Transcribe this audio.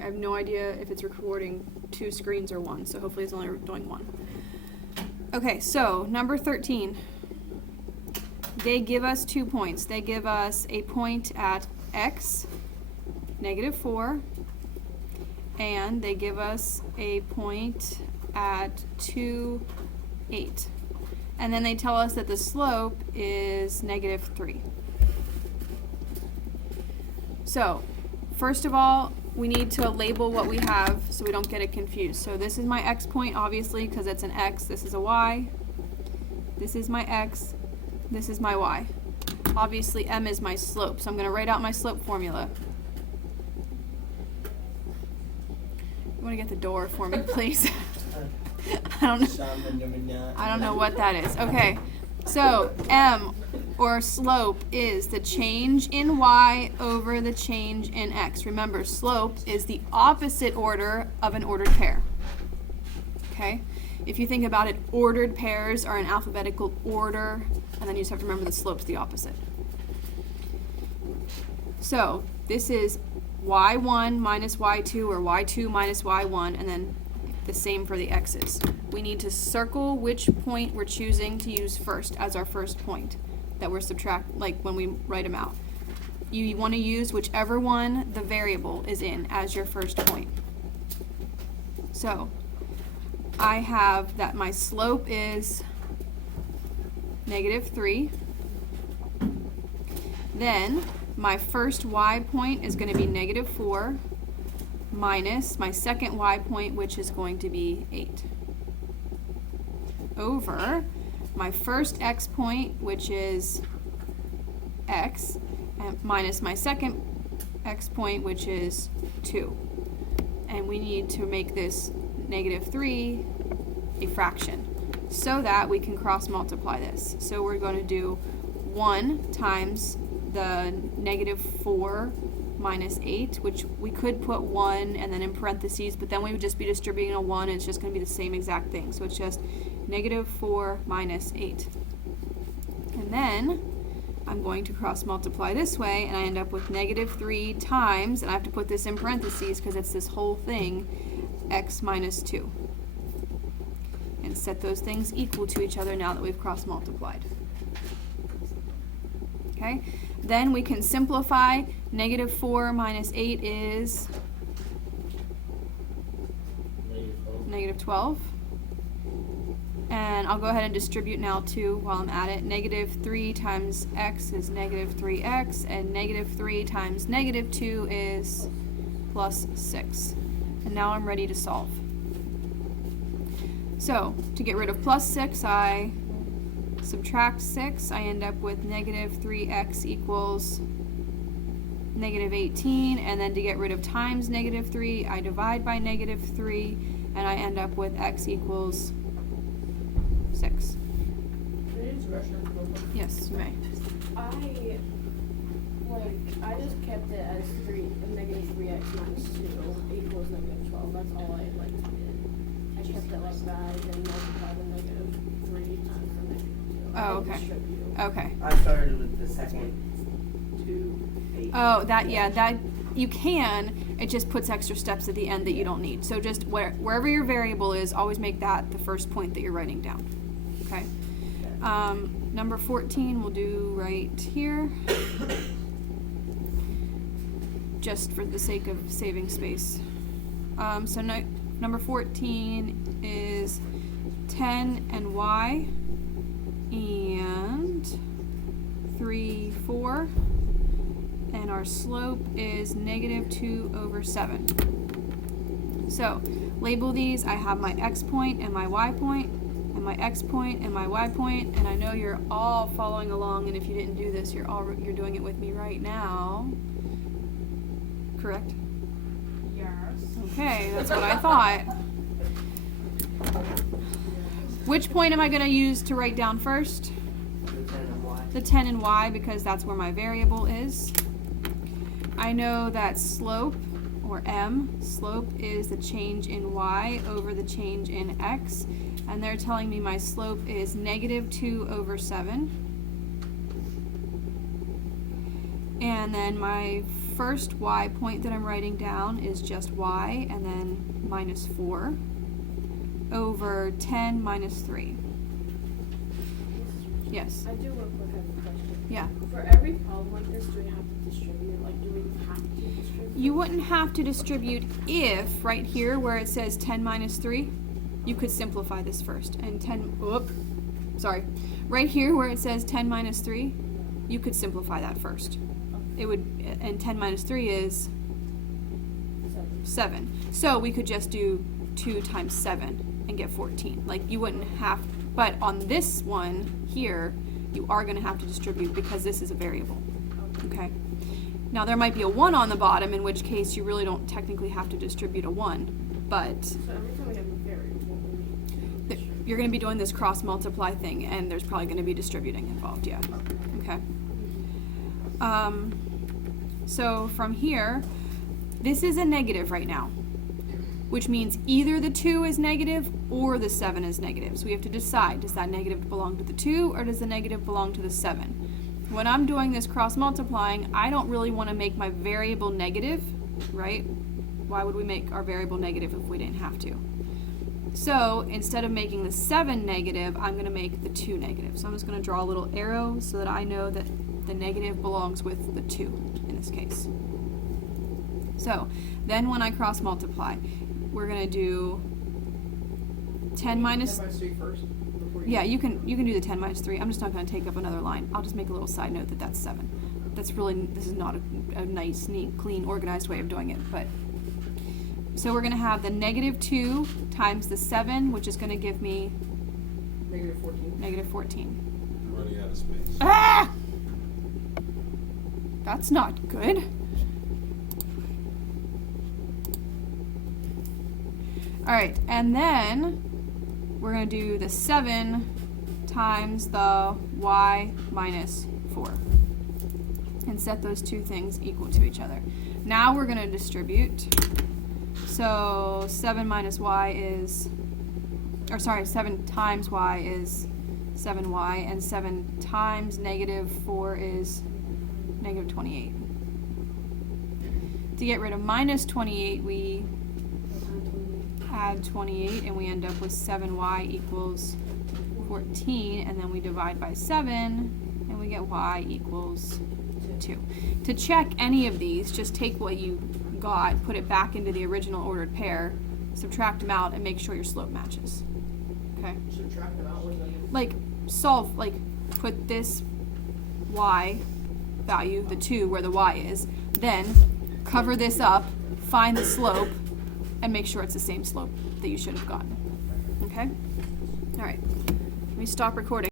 I have no idea if it's recording 2 screens or 1, so hopefully it's only doing 1. Okay, so number 13. They give us 2 points. They give us a point at x, -4, and they give us a point at 2, 8. And then they tell us that the slope is -3. So, first of all, we need to label what we have so we don't get it confused. So this is my x point, obviously, because it's an x. This is a y. This is my x. This is my y. Obviously, m is my slope. So I'm going to write out my slope formula. You want to get the door for me, please? I don't know what that is. Okay, so m, or slope, is the change in y over the change in x. Remember, slope is the opposite order of an ordered pair. Okay? If you think about it, ordered pairs are in alphabetical order, and then you just have to remember the slope's the opposite. So this is y1 minus y2, or y2 minus y1, and then the same for the x's. We need to circle which point we're choosing to use first as our first point that we're like when we write them out. You want to use whichever one the variable is in as your first point. So I have that my slope is -3. Then my first y point is going to be -4 minus my second y point, which is going to be 8, over my first x point, which is x, and minus my second x point, which is 2. And we need to make this -3 a fraction so that we can cross multiply this. So we're going to do 1 times the -4 minus 8, which we could put 1 and then in parentheses, but then we would just be distributing a 1 and it's just going to be the same exact thing. So it's just -4 minus 8. And then I'm going to cross multiply this way, and I end up with -3 times, and I have to put this in parentheses because it's this whole thing, x minus 2. And set those things equal to each other now that we've cross multiplied. Okay? Then we can simplify. -4 minus 8 is -12. And I'll go ahead and distribute now too while I'm at it. -3 times x is -3x, and -3 times -2 is +6. And now I'm ready to solve. So, to get rid of +6, I subtract 6. I end up with -3x equals -18, and then to get rid of times -3, I divide by -3, and I end up with x equals 6. Yes, you may. I just kept it as -3x minus 2 equals -12. That's all I did. I kept it like that and multiplied the -3 times the -2. Oh, okay. Okay. I started with the second 2, 8. Oh, that you can. It just puts extra steps at the end that you don't need. So just wherever your variable is, always make that the first point that you're writing down. Okay. Number 14 we'll do right here, just for the sake of saving space. So number 14 is 10 and y, and 3, 4, and our slope is -2/7. So label these. I have my x point and my y point, and my x point and my y point, and I know you're all following along, and if you didn't do this, you're doing it with me right now. Correct? Yes. Okay, that's what I thought. Which point am I going to use to write down first? The 10 and y, because that's where my variable is. I know that slope, or m, slope is the change in y over the change in x, and they're telling me my slope is -2/7. And then my first y point that I'm writing down is just y and then minus 4 over 10 minus 3. Yes. I do real quick have a question. Yeah. For every problem like this, do we have to distribute? Like, do we have to distribute? You wouldn't have to distribute if, right here where it says 10 minus 3, you could simplify this first. And 10, sorry. Right here where it says 10 minus 3, you could simplify that first. It would, and 10 minus 3 is 7. So we could just do 2 times 7 and get 14. Like, you wouldn't have, but on this one here, you are going to have to distribute because this is a variable. Okay? Now, there might be a 1 on the bottom, in which case you really don't technically have to distribute a 1, but So every time we have a variable, we need to distribute. you're going to be doing this cross multiply thing, and there's probably going to be distributing involved, yeah. Okay. So from here, this is a negative right now, which means either the 2 is negative or the 7 is negative. So we have to decide, does that negative belong to the 2 or does the negative belong to the 7? When I'm doing this cross multiplying, I don't really want to make my variable negative, right? Why would we make our variable negative if we didn't have to? So instead of making the 7 negative, I'm going to make the 2 negative. So I'm just going to draw a little arrow so that I know that the negative belongs with the 2 in this case. So then when I cross multiply, we're going to do 10 minus... 10 minus 3 first? before Yeah, you can do the 10 minus 3. I'm just not going to take up another line. I'll just make a little side note that that's 7. That's really, this is not a nice, neat, clean, organized way of doing it, but... So we're going to have the negative 2 times the 7, which is going to give me Negative 14. negative 14. Running out of space. Ah! That's not good. Alright, and then we're going to do the 7 times the y minus 4. And set those two things equal to each other. Now we're going to distribute. So 7 minus y is, or sorry, 7 times y is 7y, and 7 times negative 4 is negative 28. To get rid of minus 28, we add 28, and we end up with 7y equals 14, and then we divide by 7, and we get y equals 2. To check any of these, just take what you got, put it back into the original ordered pair, subtract them out, and make sure your slope matches. Okay? Subtract them out. What does that mean? Like, solve, like, put this y value, the 2, where the y is, then cover this up, find the slope, and make sure it's the same slope that you should have gotten. Okay? Alright. Let me stop recording.